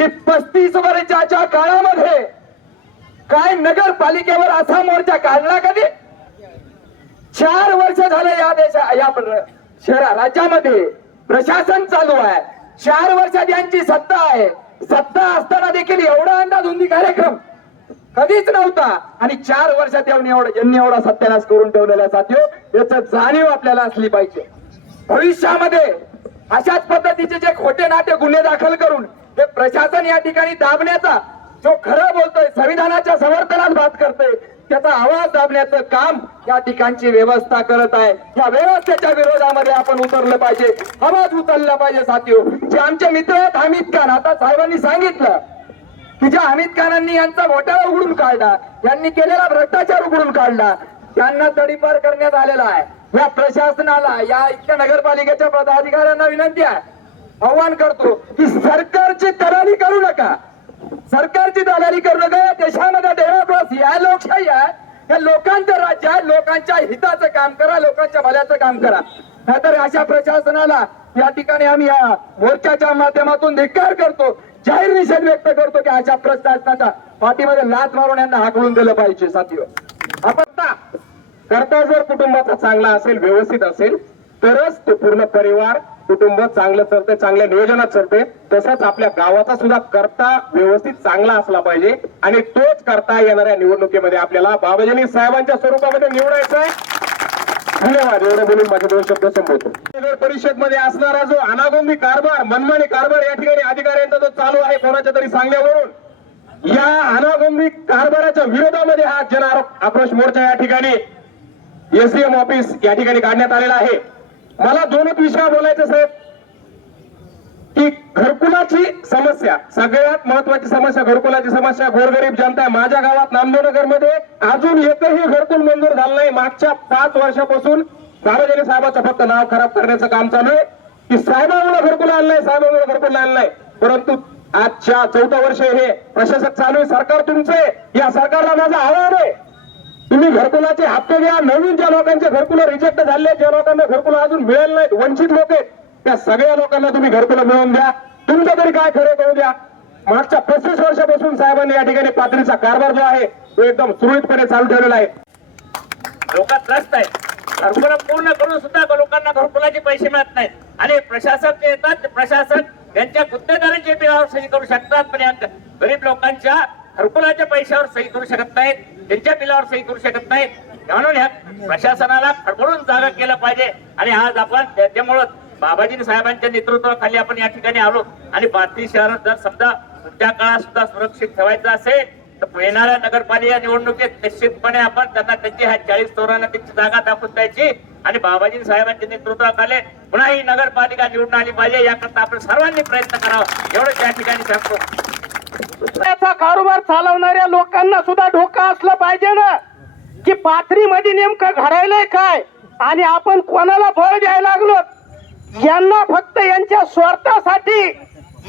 की पस्तीस वर्षाच्या काळामध्ये काय नगरपालिकेवर असा मोर्चा काढला कधी चार वर्ष झालं या देशा या शहरा राज्यामध्ये प्रशासन चालू आहे. चार वर्षात यांची सत्ता आहे. सत्ता असताना देखील एवढा अंदाधुंदी कार्यक्रम. कधीच नव्हता. आणि चार वर्षात येऊन एवढं यांनी एवढा सत्यानाश करून ठेवलेला साथीओ याच जाणीव आपल्याला असली पाहिजे. भविष्यामध्ये अशाच पद्धतीचे जे खोटे नाटे गुन्हे दाखल करून हे प्रशासन या ठिकाणी दाबण्याचा जो खरं बोलतोय संविधानाच्या समर्थनात बात करतोय त्याचा आवाज दाबण्याचं काम या ठिकाणची व्यवस्था करत आहे. या व्यवस्थेच्या विरोधामध्ये आपण उतरलं पाहिजे. आवाज उचलला पाहिजे साथीओ जे आमचे मित्र आहेत हमीद खान आता साहेबांनी सांगितलं की ज्या हमीद खानांनी यांचा घोटाळा उघडून काढला यांनी केलेला भ्रष्टाचार उघडून काढला त्यांना तडीपार करण्यात आलेला आहे. या प्रशासनाला या इथल्या नगरपालिकेच्या पदाधिकाऱ्यांना विनंती आहे. आव्हान करतो की सरकारची दलाली करू नका. सरकारची दलाली करू नका. या देशामध्ये डेमोक्रेसी आहे लोकशाही आहे. या लोकांचं राज्य आहे. लोकांच्या हिताचं काम करा. लोकांच्या भल्याचं काम करा. नाहीतर अशा प्रशासनाला या ठिकाणी आम्ही या मोर्चाच्या माध्यमातून धिक्कार करतो. जाहीर निषेध व्यक्त करतो की अशा प्रशासनाच्या पाठीमध्ये लाच मारून यांना हाकलून दिलं पाहिजे साथीवर आपण करता जर कुटुंबाचा चांगला असेल व्यवस्थित असेल तरच ते पूर्ण परिवार कुटुंब चांगलं चालते चांगल्या नियोजनात चालते तसंच आपल्या गावाचा सुद्धा करता व्यवस्थित चांगला असला पाहिजे. आणि तोच करता येणाऱ्या निवडणुकीमध्ये आपल्याला बाबाजी साहेबांच्या स्वरूपामध्ये निवडायचं आहे धन्यवाद. एवढं बोलून माझे दोन शब्द संपवतो. नगर परिषदमध्ये असणारा जो अनागोंदी कारभार मनमानी कारभार या ठिकाणी अधिकाऱ्यांचा जो चालू आहे कोणाच्या तरी सांगण्यावरून या अनागोंदी कारभाराच्या विरोधामध्ये हा जन आरो- आक्रोश मोर्चा या ठिकाणी एसडीएम ऑफिस या ठिकाणी काढण्यात आलेला आहे. मला दोनच विषय बोलायचं साहेब. की घरकुलाची समस्या सगळ्यात महत्वाची समस्या घरकुलाची समस्या गोरगरीब जनता आहे. माझ्या गावात नामदेवनगरमध्ये अजून एकही घरकुल मंजूर झालं नाही. मागच्या पाच वर्षापासून सार्वजनिक साहेबाचं फक्त नाव खराब करण्याचं काम चालू आहे. की साहेबांमुळे घरकुल आणलं नाही साहेबांमुळे घरकुल आणलं नाही. परंतु आजच्या चौदा वर्ष हे प्रशासक चालू आहे. सरकार तुमचं या सरकारला माझं आव्हान आहे. घरकुलाचे हप्ते घ्या. नवीन ज्या लोकांचे घरकुल रिजेक्ट झाले ज्या लोकांना घरकुल अजून मिळेल नाहीत वंचित लोक आहेत. त्या सगळ्या लोकांना तुम्ही घरकुलं मिळवून द्या. तुमचं तरी काय खरं करू द्या. मागच्या पस्तीस वर्षापासून साहेबांनी या ठिकाणी पातळीचा कारभार जो आहे तो एकदम सुरळीतपणे चालू ठेवलेला आहे. लोक त्रस्त आहेत. घरकुलं पूर्ण करून सुद्धा लोकांना घरकुलाचे पैसे मिळत नाहीत. आणि प्रशासक जे येतात ते प्रशासक यांच्या गुत्तेदारांच्या करू शकतात. पण गरीब लोकांच्या घरकुलाच्या पैशावर सही करू शकत नाहीत? त्यांच्या बिलावर सही करू शकत नाहीत? म्हणून ह्या प्रशासनाला खडबडून जागा केलं पाहिजे. आणि आज आपण त्याच्यामुळं बाबाजी साहेबांच्या नेतृत्वाखाली आपण या ठिकाणी आलो. आणि भारतीय शहरात जर समजा पुढच्या काळात सुद्धा सुरक्षित ठेवायचं असेल तर येणाऱ्या नगरपालिका निवडणुकीत निश्चितपणे आपण त्यांना त्यांची ह्या चाळीस चौरांना त्यांची जागा दाखवून द्यायची. आणि बाबाजी साहेबांच्या नेतृत्वाखाली पुन्हा ही नगरपालिका निवडून आली पाहिजे. याकरता आपण सर्वांनी प्रयत्न करावा. एवढं त्या ठिकाणी सांगतो. त्याचा कारोबार चालवणाऱ्या लोकांना सुद्धा धोका असला पाहिजे ना. की पाथरीमध्ये नेमकं घडायलंय काय? आणि आपण कोणाला फळ द्यायला लागलो? यांना फक्त यांच्या स्वार्थासाठी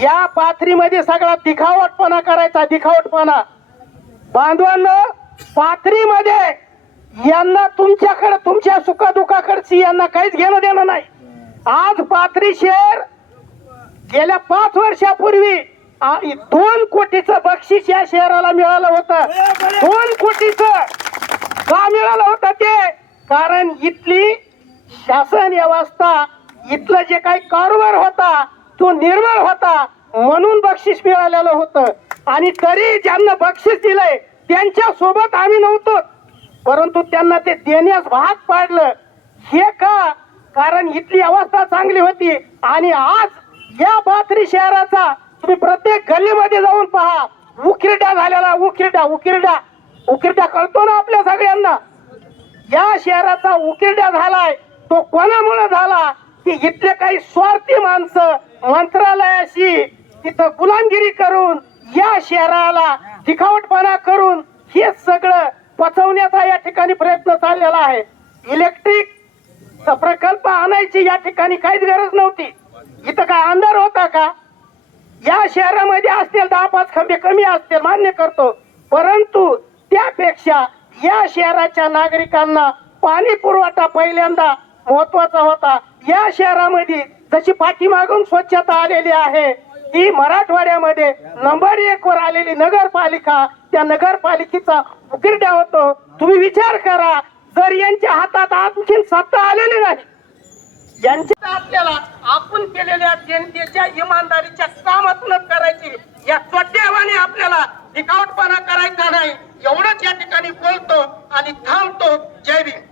या पाथरीमध्ये सगळा दिखावटपणा करायचा दिखावटपणा. बांधवांना पाथरीमध्ये यांना तुमच्याकडे तुमच्या सुखदुखाकडची यांना काहीच घेणं देणं नाही. आज पाथरी शहर गेल्या पाच वर्षापूर्वी दोन कोटीचं बक्षीस या शहराला मिळालं होतं. दोन कोटीचं का मिळालं होतं ते? कारण इथली शासन व्यवस्था इथलं जे काही कारभार होता तो निर्मळ होता. म्हणून बक्षीस मिळालेलं होतं. आणि तरी ज्यांना बक्षीस दिलंय त्यांच्यासोबत आम्ही नव्हतो. परंतु त्यांना ते देण्यास भाग पाडलं. हे का? कारण इथली अवस्था चांगली होती. आणि आज या पाथरी शहराचा तुम्ही प्रत्येक गल्लीमध्ये जाऊन पहा. उकिरडा झालेला उकिरडा उकिरडा उकिरडा कळतो ना आपल्या सगळ्यांना? या शहराचा उकिरडा झालाय तो कोणामुळे झाला? की इथले काही स्वार्थी माणसं मंत्रालयाशी तिथं गुलामगिरी करून या शहराला दिखावटपणा करून हे सगळं पचवण्याचा या ठिकाणी प्रयत्न चाललेला आहे. इलेक्ट्रिक प्रकल्प आणायची या ठिकाणी काहीच गरज नव्हती. इथं काय अंधार होता का? या शहरामध्ये असतील दहा पाच खंबे कमी असतील मान्य करतो. परंतु त्यापेक्षा या शहराच्या नागरिकांना पाणी पुरवठा पहिल्यांदा महत्त्वाचा होता. या शहरामध्ये जशी पाठीमागून स्वच्छता आलेली आहे ती मराठवाड्यामध्ये नंबर एक वर आलेली नगरपालिका त्या नगरपालिकेचा उकिरड्या होतो. तुम्ही विचार करा जर यांच्या हातात आणखीन सत्ता आलेली नाही यांच्या आपल्याला आपण केलेल्या जनतेच्या इमानदारीच्या कामातूनच करायची या स्वदेवाने आपल्याला दिखावटपणा करायचा नाही. एवढंच या ठिकाणी बोलतो आणि थांबतो. जैविक